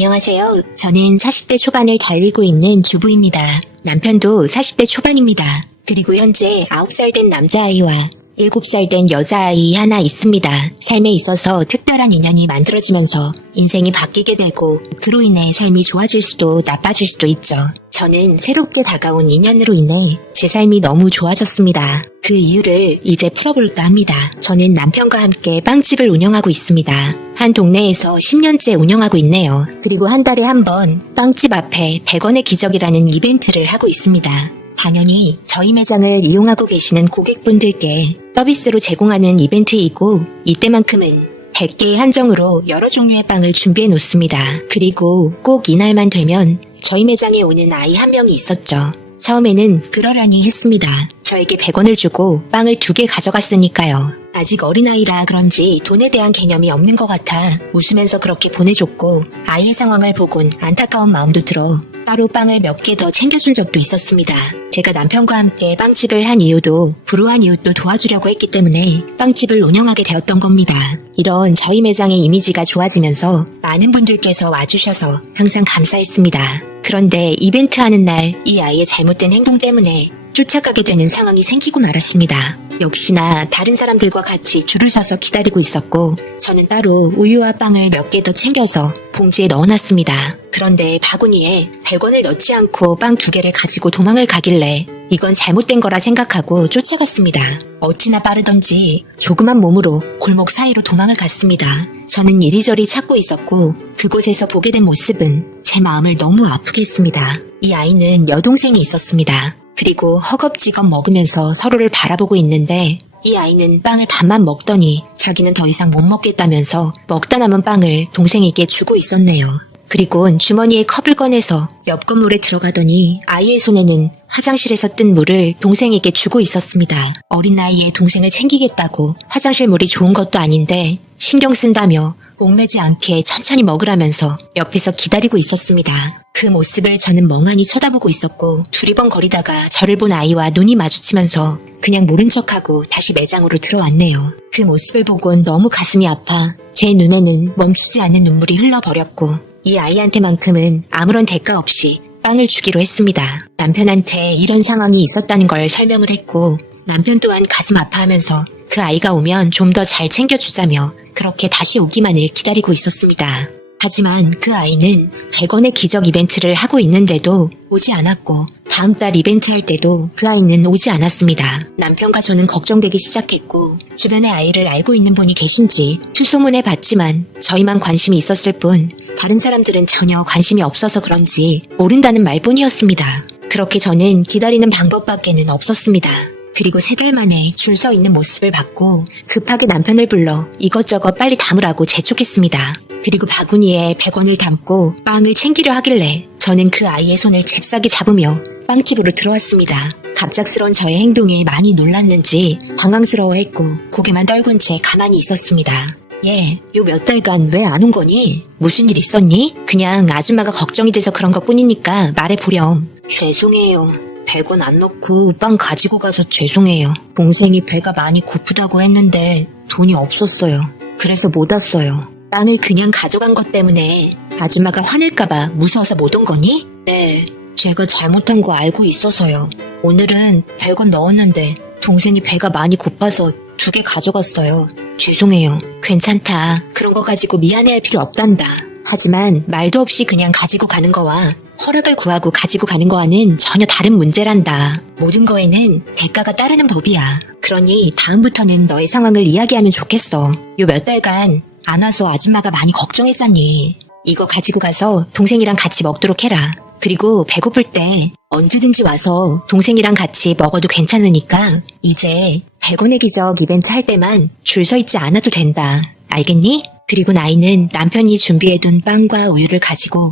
안녕하세요. 저는 40대 초반을 달리고 있는 주부입니다. 남편도 40대 초반입니다. 그리고 현재 9살 된 남자아이와 7살 된 여자아이 하나 있습니다. 삶에 있어서 특별한 인연이 만들어지면서 인생이 바뀌게 되고 그로 인해 삶이 좋아질 수도 나빠질 수도 있죠. 저는 새롭게 다가온 인연으로 인해 제 삶이 너무 좋아졌습니다. 그 이유를 이제 풀어볼까 합니다. 저는 남편과 함께 빵집을 운영하고 있습니다. 한 동네에서 10년째 운영하고 있네요. 그리고 한 달에 한 번 빵집 앞에 100원의 기적이라는 이벤트를 하고 있습니다. 당연히 저희 매장을 이용하고 계시는 고객분들께 서비스로 제공하는 이벤트이고 이때만큼은 100개의 한정으로 여러 종류의 빵을 준비해 놓습니다. 그리고 꼭 이날만 되면 저희 매장에 오는 아이 한 명이 있었죠. 처음에는 그러려니 했습니다. 저에게 100원을 주고 빵을 2개 가져갔으니까요. 아직 어린아이라 그런지 돈에 대한 개념이 없는 것 같아 웃으면서 그렇게 보내줬고 아이의 상황을 보곤 안타까운 마음도 들어 따로 빵을 몇 개 더 챙겨준 적도 있었습니다. 제가 남편과 함께 빵집을 한 이유도 불우한 이웃도 도와주려고 했기 때문에 빵집을 운영하게 되었던 겁니다. 이런 저희 매장의 이미지가 좋아지면서 많은 분들께서 와주셔서 항상 감사했습니다. 그런데 이벤트 하는 날 이 아이의 잘못된 행동 때문에 쫓아가게 되는 상황이 생기고 말았습니다. 역시나 다른 사람들과 같이 줄을 서서 기다리고 있었고 저는 따로 우유와 빵을 몇 개 더 챙겨서 봉지에 넣어놨습니다. 그런데 바구니에 100원을 넣지 않고 빵 2개를 가지고 도망을 가길래 이건 잘못된 거라 생각하고 쫓아갔습니다. 어찌나 빠르던지 조그만 몸으로 골목 사이로 도망을 갔습니다. 저는 이리저리 찾고 있었고 그곳에서 보게 된 모습은 제 마음을 너무 아프게 했습니다. 이 아이는 여동생이 있었습니다. 그리고 허겁지겁 먹으면서 서로를 바라보고 있는데 이 아이는 빵을 반만 먹더니 자기는 더 이상 못 먹겠다면서 먹다 남은 빵을 동생에게 주고 있었네요. 그리고 주머니에 컵을 꺼내서 옆 건물에 들어가더니 아이의 손에는 화장실에서 뜬 물을 동생에게 주고 있었습니다. 어린 나이에 동생을 챙기겠다고 화장실 물이 좋은 것도 아닌데 신경 쓴다며 목매지 않게 천천히 먹으라면서 옆에서 기다리고 있었습니다. 그 모습을 저는 멍하니 쳐다보고 있었고 두리번거리다가 저를 본 아이와 눈이 마주치면서 그냥 모른 척하고 다시 매장으로 들어왔네요. 그 모습을 보곤 너무 가슴이 아파 제 눈에는 멈추지 않는 눈물이 흘러버렸고 이 아이한테만큼은 아무런 대가 없이 빵을 주기로 했습니다. 남편한테 이런 상황이 있었다는 걸 설명을 했고 남편 또한 가슴 아파하면서 그 아이가 오면 좀 더 잘 챙겨주자며 그렇게 다시 오기만을 기다리고 있었습니다. 하지만 그 아이는 100원의 기적 이벤트를 하고 있는데도 오지 않았고 다음 달 이벤트 할 때도 그 아이는 오지 않았습니다. 남편과 저는 걱정되기 시작했고 주변에 아이를 알고 있는 분이 계신지 수소문해 봤지만 저희만 관심이 있었을 뿐 다른 사람들은 전혀 관심이 없어서 그런지 모른다는 말뿐이었습니다. 그렇게 저는 기다리는 방법밖에는 없었습니다. 그리고 3달 만에 줄 서 있는 모습을 봤고 급하게 남편을 불러 이것저것 빨리 담으라고 재촉했습니다. 그리고 바구니에 100원을 담고 빵을 챙기려 하길래 저는 그 아이의 손을 잽싸게 잡으며 빵집으로 들어왔습니다. 갑작스러운 저의 행동에 많이 놀랐는지 당황스러워했고 고개만 떨군 채 가만히 있었습니다. 얘, 요 몇 달간 왜 안 온 거니? 무슨 일 있었니? 그냥 아줌마가 걱정이 돼서 그런 것 뿐이니까 말해보렴. 죄송해요. 100원 안 넣고 빵 가지고 가서 죄송해요. 동생이 배가 많이 고프다고 했는데 돈이 없었어요. 그래서 못 왔어요. 빵을 그냥 가져간 것 때문에 아줌마가 화낼까봐 무서워서 못 온 거니? 네, 제가 잘못한 거 알고 있어서요. 오늘은 100원 넣었는데 동생이 배가 많이 고파서 2개 가져갔어요. 죄송해요. 괜찮다. 그런 거 가지고 미안해할 필요 없단다. 하지만 말도 없이 그냥 가지고 가는 거와 허락을 구하고 가지고 가는 거와는 전혀 다른 문제란다. 모든 거에는 대가가 따르는 법이야. 그러니 다음부터는 너의 상황을 이야기하면 좋겠어. 요 몇 달간 안 와서 아줌마가 많이 걱정했잖니. 이거 가지고 가서 동생이랑 같이 먹도록 해라. 그리고 배고플 때 언제든지 와서 동생이랑 같이 먹어도 괜찮으니까 이제 100원의 기적 이벤트 할 때만 줄 서 있지 않아도 된다. 알겠니? 그리고 나이는 남편이 준비해둔 빵과 우유를 가지고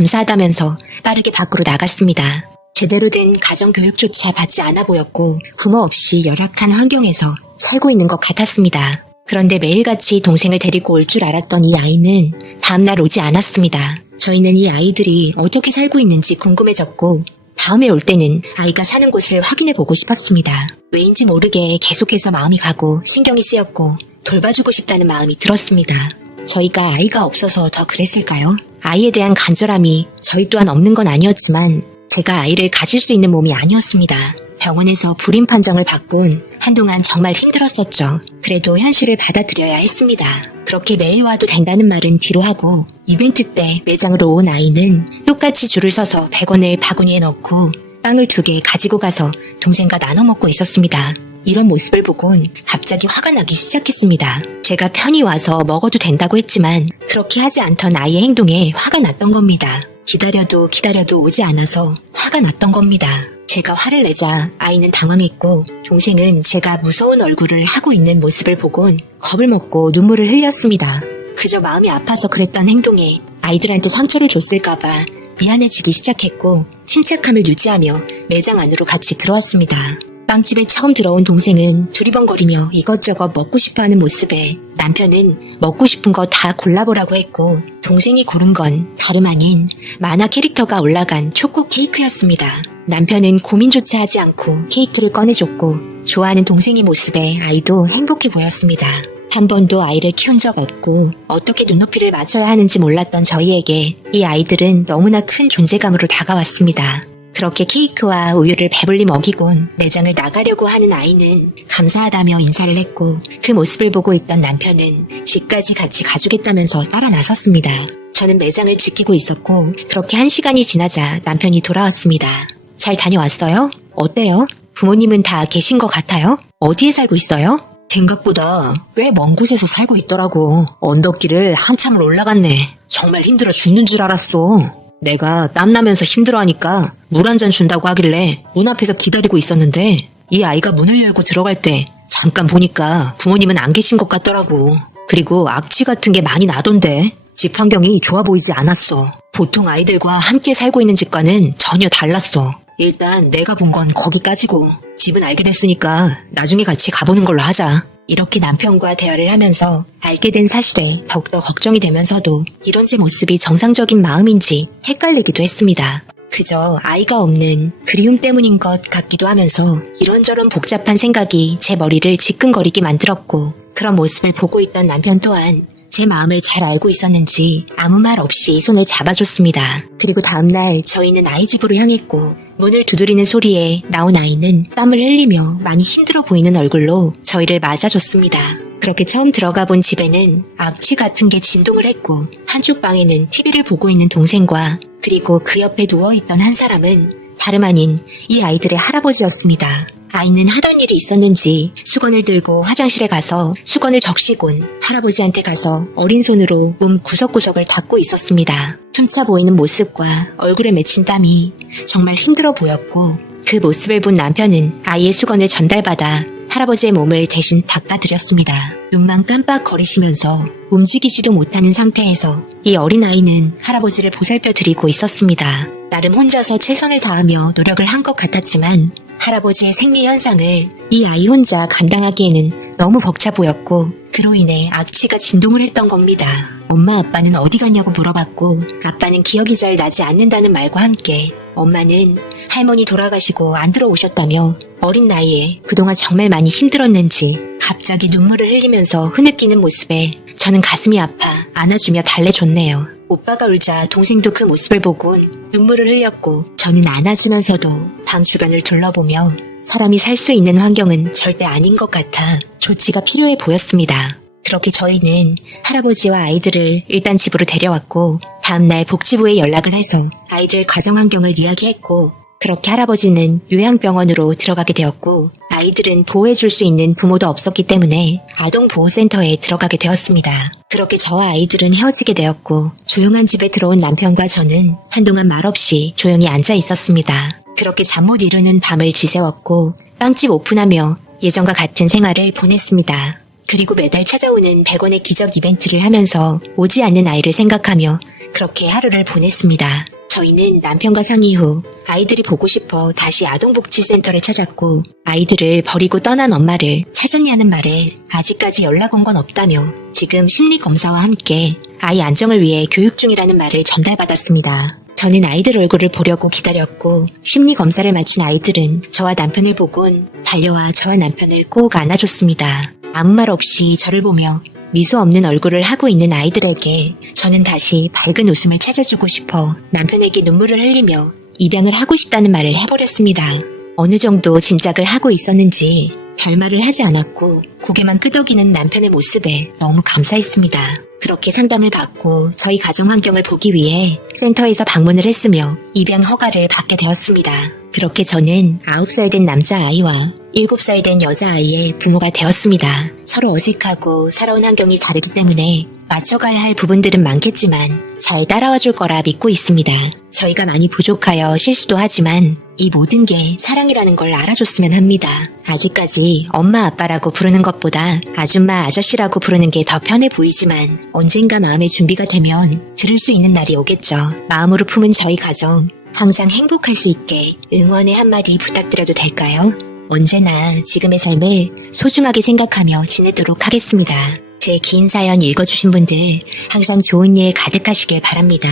감사하다면서 빠르게 밖으로 나갔습니다. 제대로 된 가정교육조차 받지 않아 보였고 부모 없이 열악한 환경에서 살고 있는 것 같았습니다. 그런데 매일같이 동생을 데리고 올 줄 알았던 이 아이는 다음날 오지 않았습니다. 저희는 이 아이들이 어떻게 살고 있는지 궁금해졌고 다음에 올 때는 아이가 사는 곳을 확인해보고 싶었습니다. 왜인지 모르게 계속해서 마음이 가고 신경이 쓰였고 돌봐주고 싶다는 마음이 들었습니다. 저희가 아이가 없어서 더 그랬을까요? 아이에 대한 간절함이 저희 또한 없는 건 아니었지만 제가 아이를 가질 수 있는 몸이 아니었습니다. 병원에서 불임 판정을 받곤 한동안 정말 힘들었었죠. 그래도 현실을 받아들여야 했습니다. 그렇게 매일 와도 된다는 말은 뒤로 하고 이벤트 때 매장으로 온 아이는 똑같이 줄을 서서 100원을 바구니에 넣고 빵을 2개 가지고 가서 동생과 나눠 먹고 있었습니다. 이런 모습을 보곤 갑자기 화가 나기 시작했습니다. 제가 편히 와서 먹어도 된다고 했지만 그렇게 하지 않던 아이의 행동에 화가 났던 겁니다. 기다려도 오지 않아서 화가 났던 겁니다. 제가 화를 내자 아이는 당황했고 동생은 제가 무서운 얼굴을 하고 있는 모습을 보곤 겁을 먹고 눈물을 흘렸습니다. 그저 마음이 아파서 그랬던 행동에 아이들한테 상처를 줬을까봐 미안해지기 시작했고 침착함을 유지하며 매장 안으로 같이 들어왔습니다. 빵집에 처음 들어온 동생은 두리번거리며 이것저것 먹고 싶어하는 모습에 남편은 먹고 싶은 거 다 골라보라고 했고 동생이 고른 건 다름 아닌 만화 캐릭터가 올라간 초코 케이크였습니다. 남편은 고민조차 하지 않고 케이크를 꺼내줬고 좋아하는 동생의 모습에 아이도 행복해 보였습니다. 한 번도 아이를 키운 적 없고 어떻게 눈높이를 맞춰야 하는지 몰랐던 저희에게 이 아이들은 너무나 큰 존재감으로 다가왔습니다. 그렇게 케이크와 우유를 배불리 먹이곤 매장을 나가려고 하는 아이는 감사하다며 인사를 했고 그 모습을 보고 있던 남편은 집까지 같이 가주겠다면서 따라 나섰습니다. 저는 매장을 지키고 있었고 그렇게 1시간이 지나자 남편이 돌아왔습니다. 잘 다녀왔어요? 어때요? 부모님은 다 계신 것 같아요? 어디에 살고 있어요? 생각보다 꽤 먼 곳에서 살고 있더라고. 언덕길을 한참을 올라갔네. 정말 힘들어 죽는 줄 알았어. 내가 땀나면서 힘들어하니까 물 한 잔 준다고 하길래 문 앞에서 기다리고 있었는데 이 아이가 문을 열고 들어갈 때 잠깐 보니까 부모님은 안 계신 것 같더라고. 그리고 악취 같은 게 많이 나던데 집 환경이 좋아 보이지 않았어. 보통 아이들과 함께 살고 있는 집과는 전혀 달랐어. 일단 내가 본 건 거기까지고 집은 알게 됐으니까 나중에 같이 가보는 걸로 하자. 이렇게 남편과 대화를 하면서 알게 된 사실에 더욱더 걱정이 되면서도 이런 제 모습이 정상적인 마음인지 헷갈리기도 했습니다. 그저 아이가 없는 그리움 때문인 것 같기도 하면서 이런저런 복잡한 생각이 제 머리를 지끈거리게 만들었고 그런 모습을 보고 있던 남편 또한 제 마음을 잘 알고 있었는지 아무 말 없이 손을 잡아줬습니다. 그리고 다음날 저희는 아이 집으로 향했고 문을 두드리는 소리에 나온 아이는 땀을 흘리며 많이 힘들어 보이는 얼굴로 저희를 맞아줬습니다. 그렇게 처음 들어가 본 집에는 악취 같은 게 진동을 했고 한쪽 방에는 TV를 보고 있는 동생과 그리고 그 옆에 누워있던 한 사람은 다름 아닌 이 아이들의 할아버지였습니다. 아이는 하던 일이 있었는지 수건을 들고 화장실에 가서 수건을 적시곤 할아버지한테 가서 어린 손으로 몸 구석구석을 닦고 있었습니다. 숨차 보이는 모습과 얼굴에 맺힌 땀이 정말 힘들어 보였고 그 모습을 본 남편은 아이의 수건을 전달받아 할아버지의 몸을 대신 닦아드렸습니다. 눈만 깜빡거리시면서 움직이지도 못하는 상태에서 이 어린아이는 할아버지를 보살펴드리고 있었습니다. 나름 혼자서 최선을 다하며 노력을 한 것 같았지만 할아버지의 생리 현상을 이 아이 혼자 감당하기에는 너무 벅차 보였고 그로 인해 악취가 진동을 했던 겁니다. 엄마 아빠는 어디 갔냐고 물어봤고 아빠는 기억이 잘 나지 않는다는 말과 함께 엄마는 할머니 돌아가시고 안 들어오셨다며 어린 나이에 그동안 정말 많이 힘들었는지 갑자기 눈물을 흘리면서 흐느끼는 모습에 저는 가슴이 아파 안아주며 달래줬네요. 오빠가 울자 동생도 그 모습을 보곤 눈물을 흘렸고 저는 안아주면서도 방 주변을 둘러보며 사람이 살 수 있는 환경은 절대 아닌 것 같아 조치가 필요해 보였습니다. 그렇게 저희는 할아버지와 아이들을 일단 집으로 데려왔고 다음날 복지부에 연락을 해서 아이들 가정 환경을 이야기했고 그렇게 할아버지는 요양병원으로 들어가게 되었고 아이들은 보호해줄 수 있는 부모도 없었기 때문에 아동보호센터에 들어가게 되었습니다. 그렇게 저와 아이들은 헤어지게 되었고 조용한 집에 들어온 남편과 저는 한동안 말없이 조용히 앉아 있었습니다. 그렇게 잠 못 이루는 밤을 지새웠고 빵집 오픈하며 예전과 같은 생활을 보냈습니다. 그리고 매달 찾아오는 100원의 기적 이벤트를 하면서 오지 않는 아이를 생각하며 그렇게 하루를 보냈습니다. 저희는 남편과 상의 후 아이들이 보고 싶어 다시 아동복지센터를 찾았고 아이들을 버리고 떠난 엄마를 찾았냐는 말에 아직까지 연락 온 건 없다며 지금 심리검사와 함께 아이 안정을 위해 교육 중이라는 말을 전달받았습니다. 저는 아이들 얼굴을 보려고 기다렸고 심리검사를 마친 아이들은 저와 남편을 보곤 달려와 저와 남편을 꼭 안아줬습니다. 아무 말 없이 저를 보며 미소 없는 얼굴을 하고 있는 아이들에게 저는 다시 밝은 웃음을 찾아주고 싶어 남편에게 눈물을 흘리며 입양을 하고 싶다는 말을 해버렸습니다. 어느 정도 짐작을 하고 있었는지 별말을 하지 않았고 고개만 끄덕이는 남편의 모습에 너무 감사했습니다. 그렇게 상담을 받고 저희 가정 환경을 보기 위해 센터에서 방문을 했으며 입양 허가를 받게 되었습니다. 그렇게 저는 9살 된 남자아이와 7살 된 여자아이의 부모가 되었습니다. 서로 어색하고 살아온 환경이 다르기 때문에 맞춰가야 할 부분들은 많겠지만 잘 따라와 줄 거라 믿고 있습니다. 저희가 많이 부족하여 실수도 하지만 이 모든 게 사랑이라는 걸 알아줬으면 합니다. 아직까지 엄마 아빠라고 부르는 것보다 아줌마 아저씨라고 부르는 게 더 편해 보이지만 언젠가 마음의 준비가 되면 들을 수 있는 날이 오겠죠. 마음으로 품은 저희 가정 항상 행복할 수 있게 응원의 한마디 부탁드려도 될까요? 언제나 지금의 삶을 소중하게 생각하며 지내도록 하겠습니다. 제 긴 사연 읽어주신 분들 항상 좋은 일 가득하시길 바랍니다.